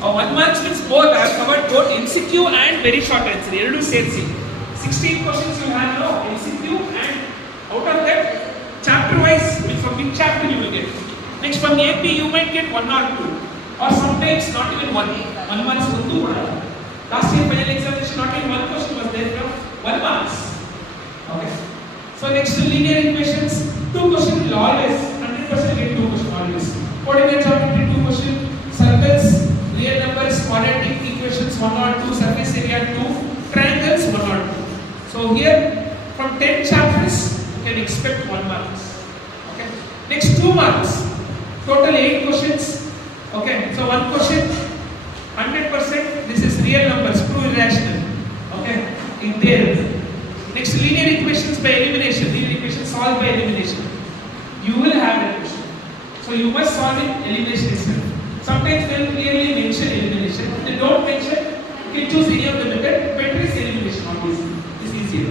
1 marks means both. I have covered both MCQ and very short answer. 2 ಸೇರಿಸಿ 16 questions you have now MCQ, and out of that chapter wise from which chapter you will get. Next from AP you might get 1 or 2, or sometimes not even 1 marks ಒಂದು ಕೂಡ. Last year final examination not even 1 question was there from 1 marks. Okay. So next linear equations, 2 questions will always 100% get 2 questions always. Coordinate geometry 2 question, circles, real numbers, quadratic equations 1 or 2, surface area 2, triangles 1 or 2. So here from 10 chapters you can expect 1 marks. Okay. Next 2 marks. Total 8 questions. Okay. So 1 question 100%. This is real numbers, prove irrational. Okay. In there. Next linear equations by elimination. Linear equations solved by elimination. You will have that question. So you must solve it elimination itself. Sometimes they will clearly mention elimination. If they don't mention, you can choose any of the method. Better is elimination, obviously. This is easier.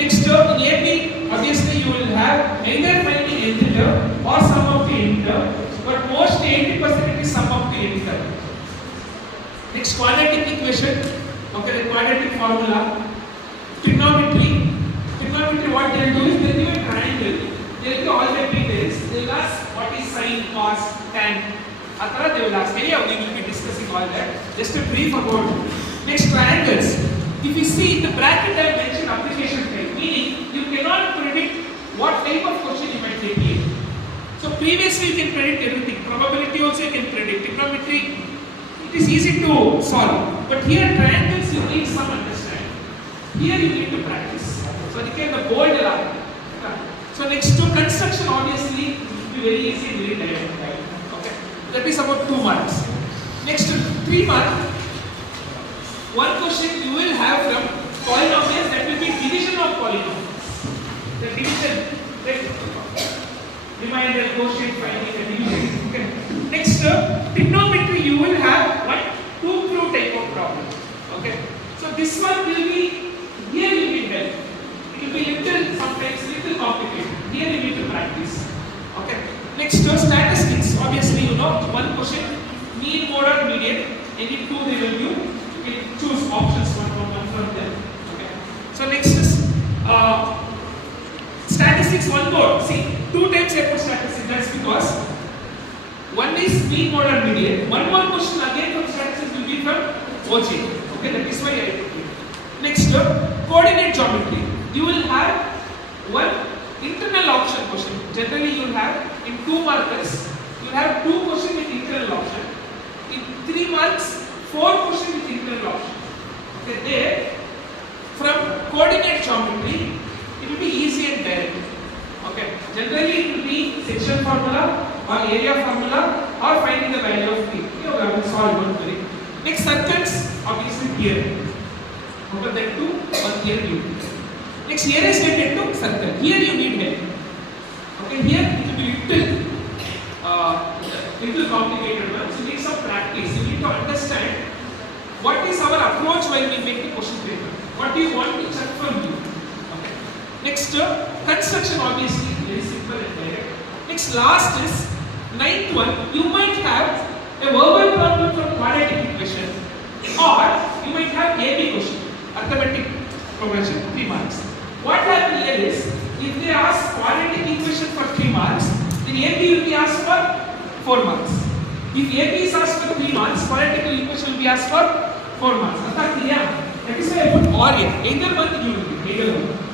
Next, in AP, obviously you will have either finding nth term or sum of the nth term, but most 80% it is sum of the nth term. Next, quadratic equation. Okay, the quadratic formula. Trigonometry. Trigonometry, what they will do is they will give a triangle. They will give all the details. They will ask what is sine, cos, tan. After they will ask. Anyhow, we will be discussing all that. Just a brief about it. Next, triangles. If you see in the bracket, I have mentioned application type, meaning you cannot predict what type of question you might get here. So previously you can predict everything. Probability also you can predict. Trigonometry, it is easy to solve. But here triangles you need some understanding. Here you need to practice. So you can the bold alarm. So next to construction, obviously it will be very easy and very direct. Okay. That is about 2 marks. Next 3 marks. 1 question you will have from polynomials, that will be division of polynomials. The division, reminder, quotient, finding the division. Okay. Next, trigonometry you will have 1, 2 proof type of problem. Okay. So this one will be, here you will help. It will be little, sometimes little complicated. Here you need to practice. Okay. Next, statistics. Obviously you know 1 question, mean, mode or median. Any 2 they will give. Choose options one from them. Okay. So next is statistics 1 more. See, 2 times I put statistics. That's because 1 is mean, mode or median. 1 more question again from statistics will be from OJ. Okay, that is why I put it. Next, coordinate geometry. You will have 1 internal option question. Generally, you will have in 2 markers. You will have 2 questions with internal option. In 3 marks. 4 questions with internal option. Okay, there from coordinate geometry, it will be easy and direct. Okay, generally it will be section formula or area formula or finding the value of p. You have to solve one very. Next, circles, obviously here. Out of that 2, or here you. Next, nearest related to circle. Here you need help. Okay, here it will be little complicated one. So you need some practice. You need to understand what is our approach while we make the question paper. What do you want to check from you? Okay. Next, construction, obviously very simple and direct. Next, last is 9th one. You might have a verbal problem from quadratic equation, or you might have AB question, arithmetic progression, 3 marks. What happens here is, if they ask quadratic equation for 3 marks, then AB will be asked for 4 marks. If AB is asked for 3 marks, quadratic equation will be asked for 4 marks. That is why I put or here. Either one you will get. Either one.